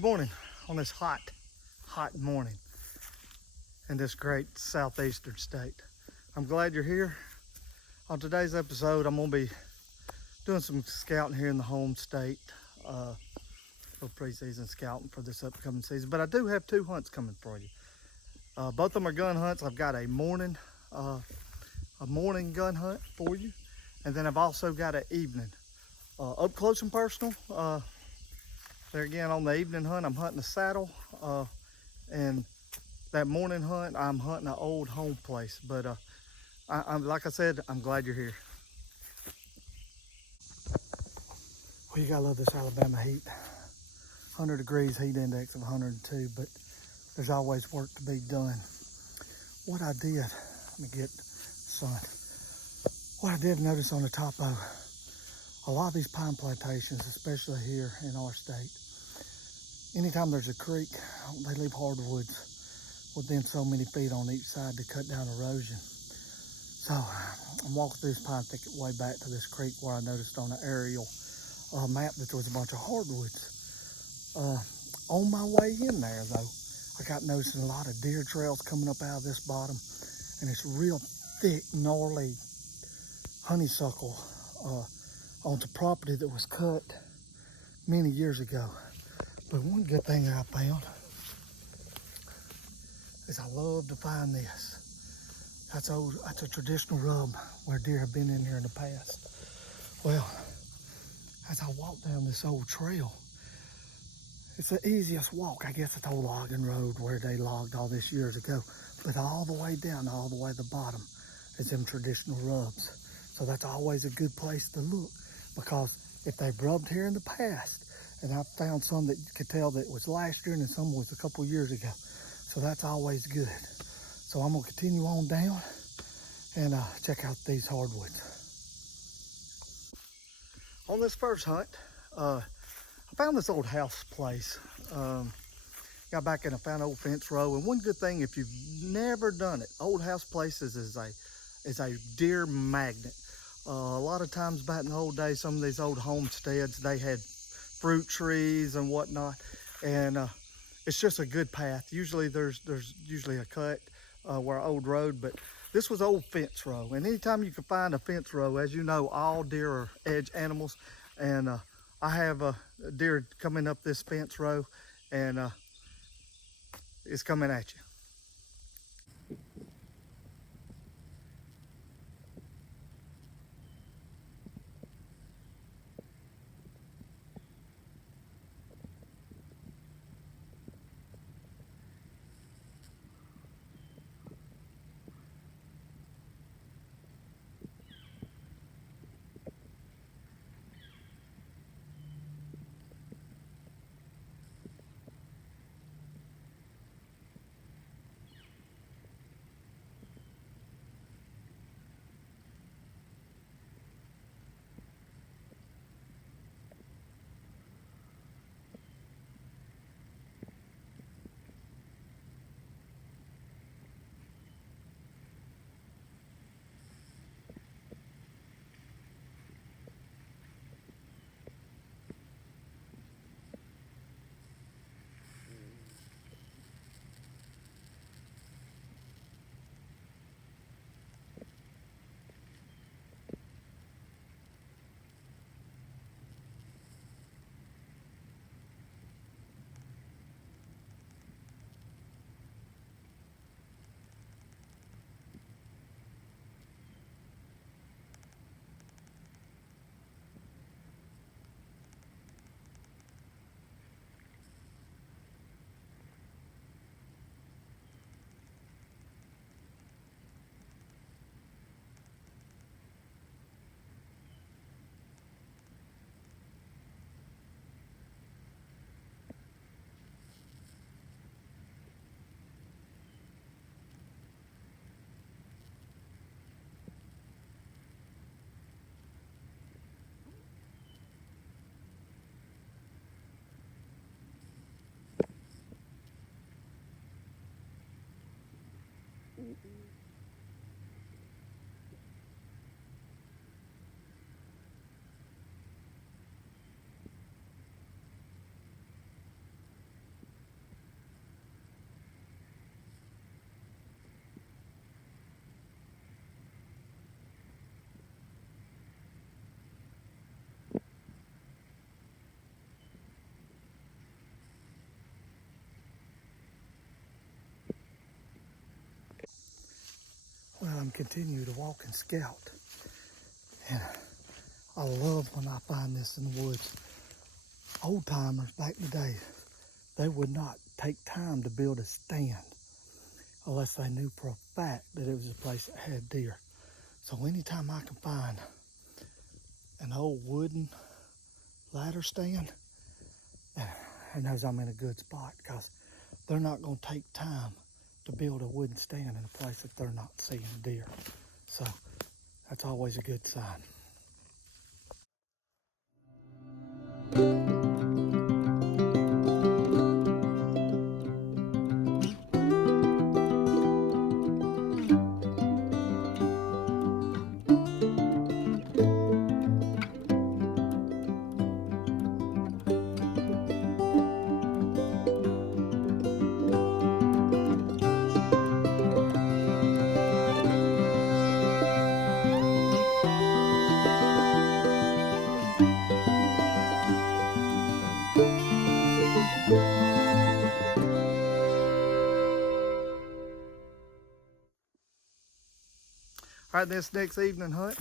Good morning on this hot morning in this great southeastern state. I'm glad you're here. On today's episode, I'm gonna be doing some scouting here in the home state, a little preseason scouting for this upcoming season. But I do have two hunts coming for you. Both of them are gun hunts. I've got a morning gun hunt for you, and then I've also got an evening up close and personal. There again, on the evening hunt, I'm hunting a saddle, and that morning hunt, I'm hunting an old home place. But I'm like I said, I'm glad you're here. Well, you gotta love this Alabama heat. 100 degrees, heat index of 102, but there's always work to be done. What I did, let me get sun. What I did notice on the topo, a lot of these pine plantations, especially here in our state, anytime there's a creek, they leave hardwoods within so many feet on each side to cut down erosion. So I'm walking through this pine thicket way back to this creek where I noticed on an aerial map that there was a bunch of hardwoods. On my way in there though, I got noticing a lot of deer trails coming up out of this bottom, and it's real thick, gnarly honeysuckle onto property that was cut many years ago. But one good thing that I found is I love to find this. That's a traditional rub where deer have been in here in the past. Well, as I walk down this old trail, it's the easiest walk. I guess it's the old logging road where they logged all this years ago. But all the way down, all the way to the bottom, is them traditional rubs. So that's always a good place to look, because if they've rubbed here in the past, and I found some that you could tell that it was last year and then some was a couple years ago. So that's always good. So I'm gonna continue on down and check out these hardwoods. On this first hunt, I found this old house place. Got back and I found an old fence row. And one good thing, if you've never done it, old house places is a deer magnet. A lot of times back in the old days, some of these old homesteads, they had fruit trees and whatnot, and it's just a good path. Usually there's usually a cut where an old road, but this was old fence row. And anytime you can find a fence row, as you know, all deer are edge animals, and I have a deer coming up this fence row, and it's coming at you. Well, I'm continuing to walk and scout. And I love when I find this in the woods. Old timers back in the day, they would not take time to build a stand unless they knew for a fact that it was a place that had deer. So anytime I can find an old wooden ladder stand, it knows I'm in a good spot, because they're not going to take time to build a wooden stand in a place that they're not seeing deer. So that's always a good sign. All right, this next evening hunt,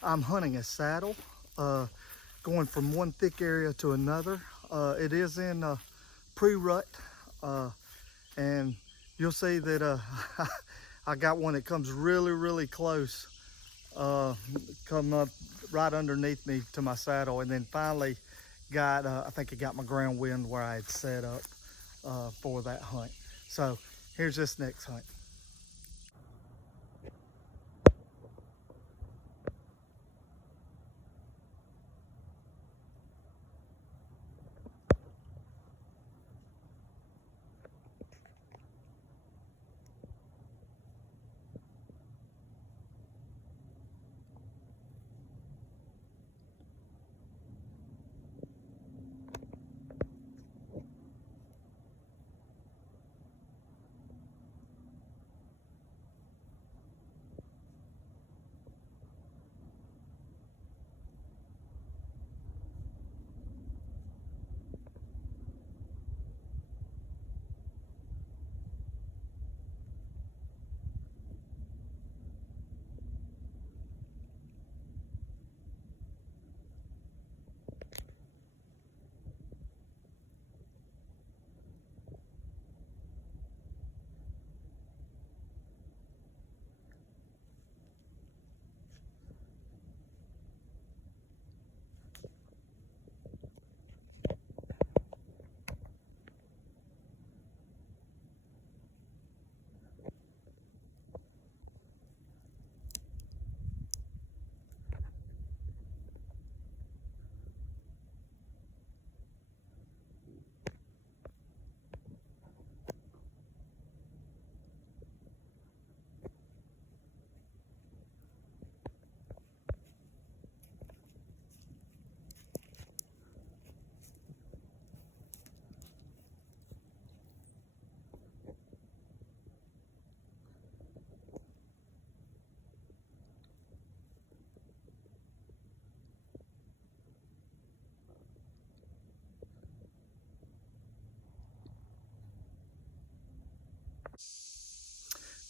I'm hunting a saddle, going from one thick area to another. It is in Pre-Rut, and you'll see that I got one that comes really close, come up right underneath me to my saddle, and then finally got, I think it got my ground wind where I had set up for that hunt. So here's this next hunt.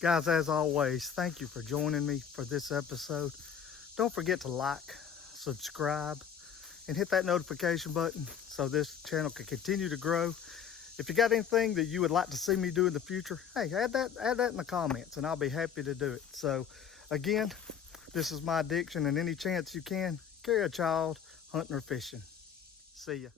Guys, as always, thank you for joining me for this episode. Don't forget to like, subscribe, and hit that notification button so this channel can continue to grow. If you got anything that you would like to see me do in the future, hey, add that in the comments and I'll be happy to do it. So again, this is my addiction, and any chance you can, carry a child hunting or fishing. See ya.